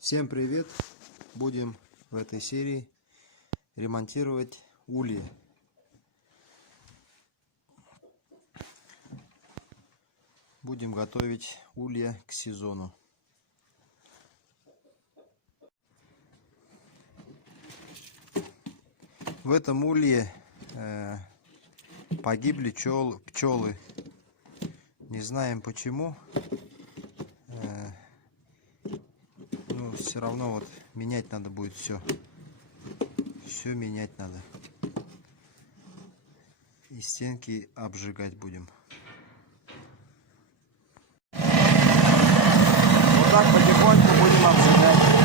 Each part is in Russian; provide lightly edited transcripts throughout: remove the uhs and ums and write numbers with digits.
Всем привет! Будем в этой серии ремонтировать ульи. Будем готовить улья к сезону. В этом улье погибли пчелы. Не знаем почему. Но все равно вот менять надо будет все. Все менять надо. И стенки обжигать будем. Вот так потихоньку будем обжигать.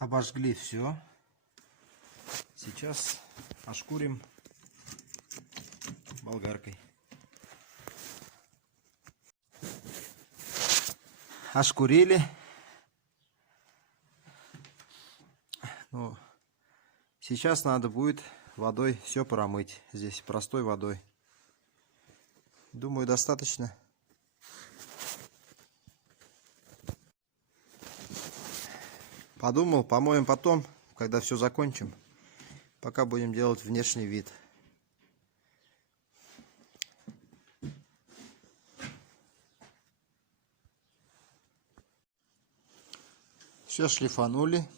Обожгли все. Сейчас ошкурим болгаркой. Ошкурили. Ну, сейчас надо будет водой все промыть. Здесь простой водой. Думаю, достаточно. Подумал, помоем потом, когда все закончим. Пока будем делать внешний вид. Все шлифанули.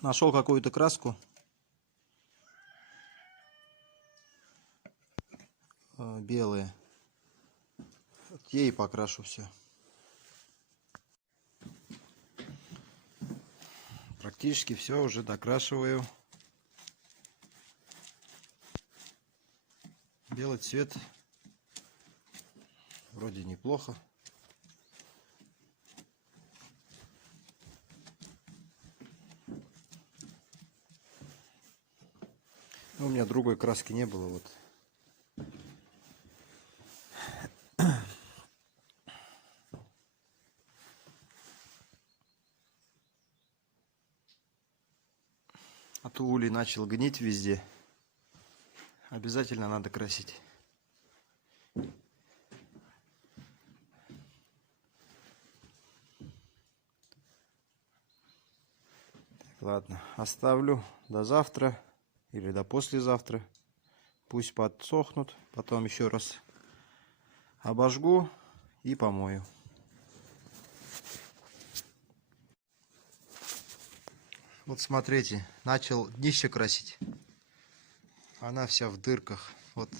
Нашел какую-то краску. Белые. Вот ей покрашу все. Практически все уже докрашиваю. Белый цвет вроде неплохо. Но у меня другой краски не было. Вот. А то улей начал гнить везде. Обязательно надо красить. Ладно, оставлю до завтра или до послезавтра. Пусть подсохнут. Потом еще раз обожгу и помою. Вот смотрите, начал днище красить. Она вся в дырках. Вот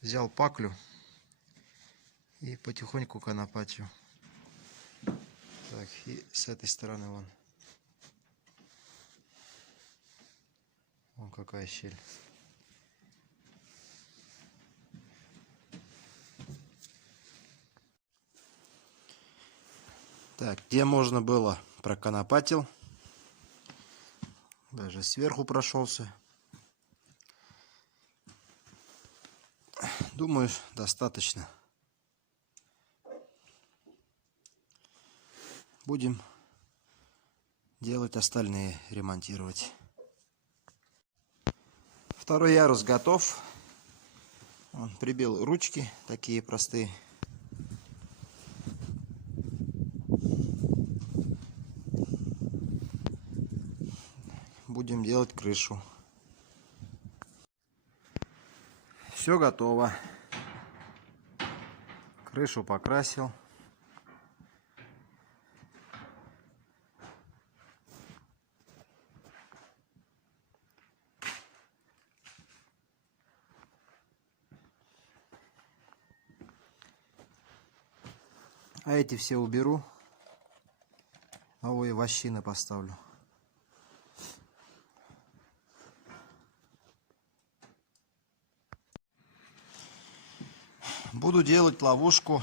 взял паклю и потихоньку конопатью. Так, и с этой стороны вон. Вон какая щель. Так, где можно было, проконопатил. Даже сверху прошелся. Думаю, достаточно. Будем делать остальные, ремонтировать. Второй ярус готов. Он прибил ручки, такие простые. Будем делать крышу. Все готово. Крышу покрасил. А эти все уберу. Новые вощины поставлю. Буду делать ловушку.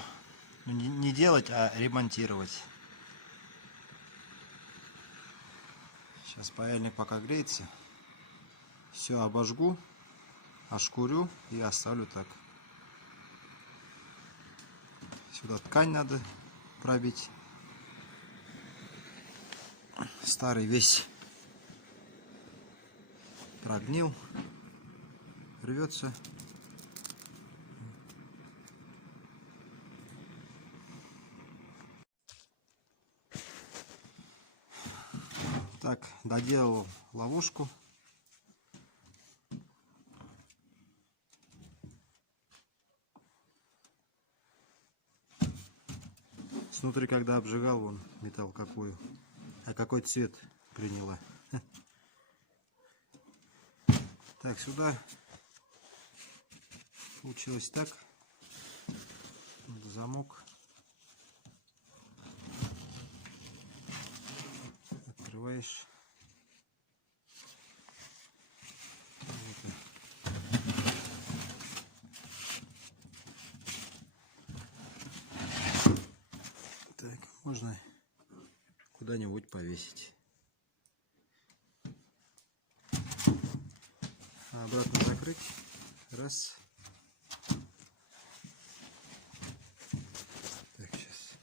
Не делать, а ремонтировать. Сейчас паяльник пока греется. Все обожгу, ошкурю и оставлю так. Сюда ткань надо пробить. Старый весь прогнил, рвется. Так, доделал ловушку. Снутри, когда обжигал, вон металл какой цвет приняла. Так, сюда получилось так. Замок. Открываешь. Вот. Так, можно куда-нибудь повесить. А обратно закрыть. Раз. Так, сейчас.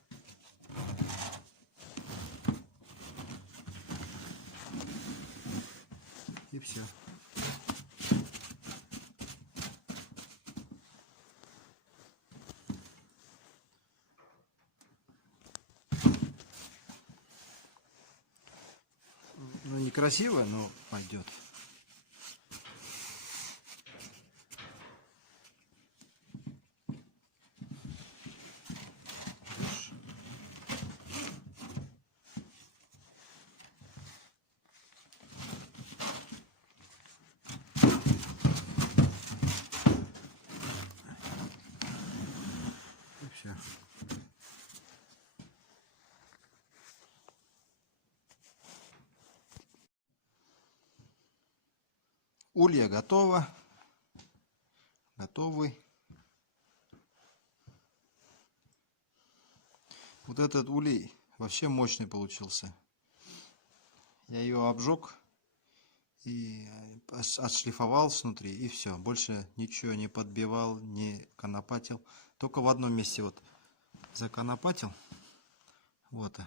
И все. Ну, некрасиво, но пойдет. И все. Улья готова. Готовый. Вот этот улей вообще мощный получился. Я ее обжег и отшлифовал снутри, и все. Больше ничего не подбивал, не конопатил. Только в одном месте вот законопатил. Вот.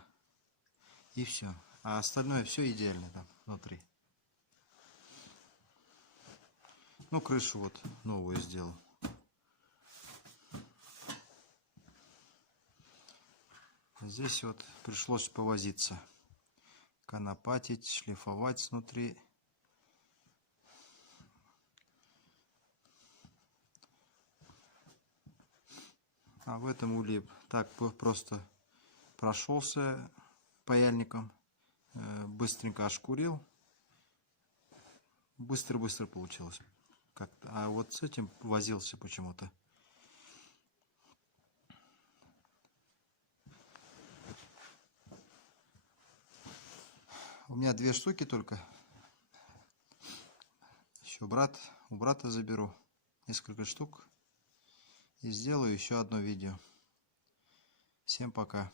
И все. А остальное все идеально там внутри. Ну, крышу вот новую сделал. Здесь вот пришлось повозиться. Конопатить, шлифовать снутри. А в этом улье так просто прошелся паяльником. Быстренько ошкурил. Быстро-быстро получилось. Как-то. А вот с этим возился почему-то. У меня 2 штуки только. Еще у брата заберу несколько штук. И сделаю еще одно видео. Всем пока.